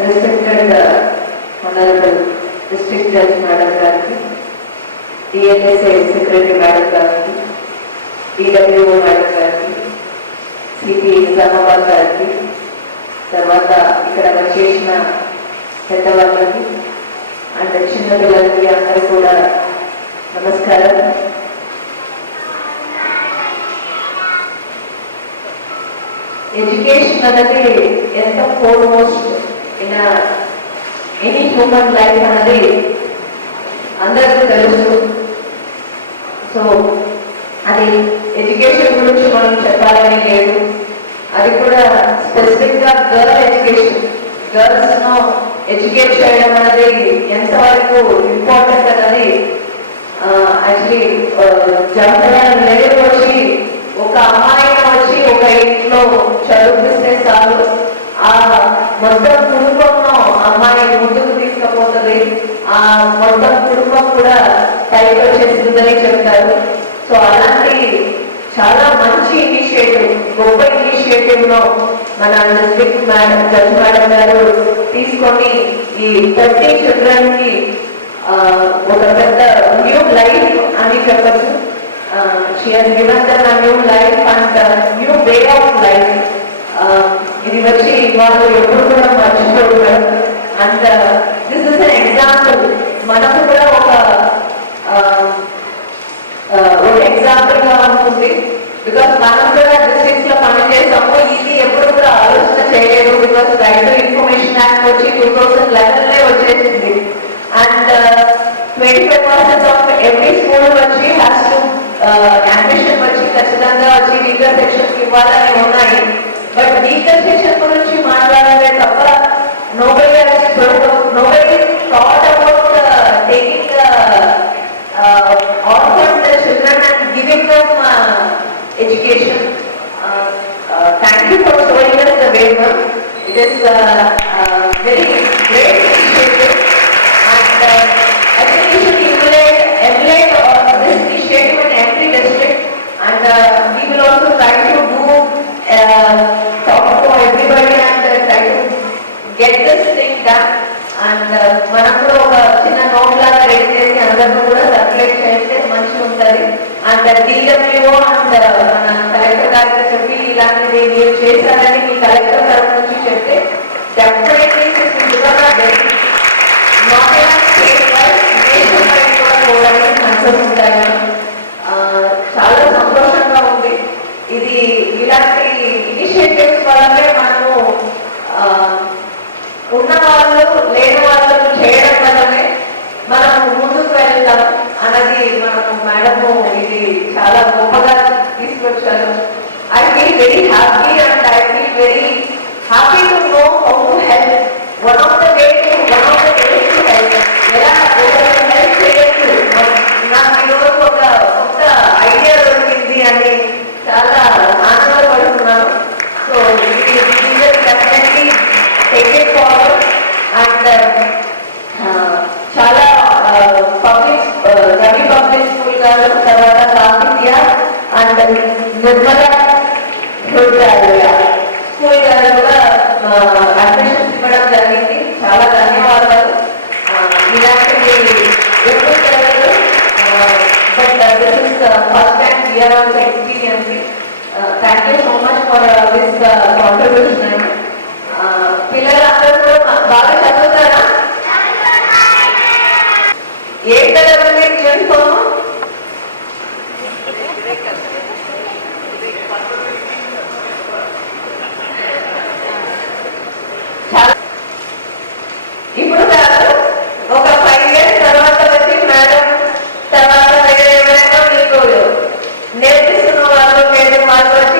Respected honourable district judge madam గారికి DNSA secretary madam గారికి DWO madam గారికి CP Nizamabad గారికి తర్వాత ఇక్కడ చేసిన పెద్దవాళ్ళకి అండ్ చిన్నపిల్లలకి అందరూ కూడా నమస్కారం. ఎడ్యుకేషన్ అనేది ఎంత foremost in any human life అనేది అందరికీ తెలుసు. సో అది ఎడ్యుకేషన్ గురించి మనం చెప్పాలని లేదు. అది కూడా స్పెసిఫిక్గా గర్ల్ ఎడ్యుకేషన్ గర్ల్స్ను ఎడ్యుకేట్ చేయడం అనేది ఎంతవరకు ఇంపార్టెంట్ అన్నది యాక్చువల్లీ జనరల్ లెవెల్ వచ్చి ఒక అమ్మాయిని వచ్చి ఒక ఇంట్లో చదువు చాలు ఆ మొత్తం కుటుంబంలో అమ్మాయి ముందుకు వస్తుంది ఆ మొత్తం కుటుంబం కూడా పైకి చేస్తుందని చెప్తారు. సో అలాంటి చాలా మంచి ఇనిషియేటివ్ గొప్ప ఇనిషియేటివ్లో మన డిస్ట్రిక్ట్ మేడం జడ్జ్ మేడం గారు తీసుకొని ఈ ప్రతి చిల్డ్రన్కి ఆ, ఒక పెద్ద న్యూ లైఫ్ అని చెప్పచ్చు. Sheer has given new life and new way of life ఇది వచ్చి వాళ్ళు ఎప్పుడు కూడా మర్చిపోరు అండ్ ఎగ్జాంపుల్ మనకు కూడా ఒక ఒక ఎగ్జాంపుల్గా ఉంటుంది. బికాస్ మనం కూడా డిస్ట్రిక్ట్లో పని చేసాము ఇది ఎప్పుడు కూడా ఆలోచన చేయలేదు. Because right to information act వచ్చి టూ థౌసండ్ లెవెన్ లే వచ్చేసింది. And twenty five percent of every school వచ్చి హ్యాస్ టు అంబిషన్ వచ్చి ఖచ్చితంగా వచ్చి వీకర్ సెక్షన్స్ ఇవ్వాలని ఉన్నాయి. బట్ వీకర్ సెక్షన్ గురించి మాట్లాడాలే తప్ప thought about uh, taking the uh, uh orphans, the children and giving them uh, education. Uh, uh, thank you for showing us the way, ma'am. It is uh, uh, very great initiative and uh, I think you should emulate, emulate uh, this initiative in every district and uh, we will also try to do uh, talk to everybody and uh, try to get this thing done. And uh, మనకు కూడా ఒక చిన్న note లాగా ready చేసి అందరిని కూడా circulate చేస్తే మంచిగా ఉంటుంది. And uh, DWO and uh, మన కలెక్టర్ గారికి చెప్పి ఇలాంటిది మీరు చేశారని మీ కలెక్టర్ తరఫు నుంచి చెప్తే డెఫినెట్లీ Uh, చాలా పబ్లిక్ రవి పబ్లిక్ స్కూల్ గారు తర్వాత కాకితీయ అండ్ నిర్మల హృదయాలయ స్కూల్ గారు కూడా uh, అడ్మిషన్స్ ఇవ్వడం జరిగింది. చాలా ధన్యవాదాలు. ఇలాంటి ఇలాంటివి ఎప్పుడు జరగదు. But this is first time here also experience thank you so much for this contribution తర్వాత వేరే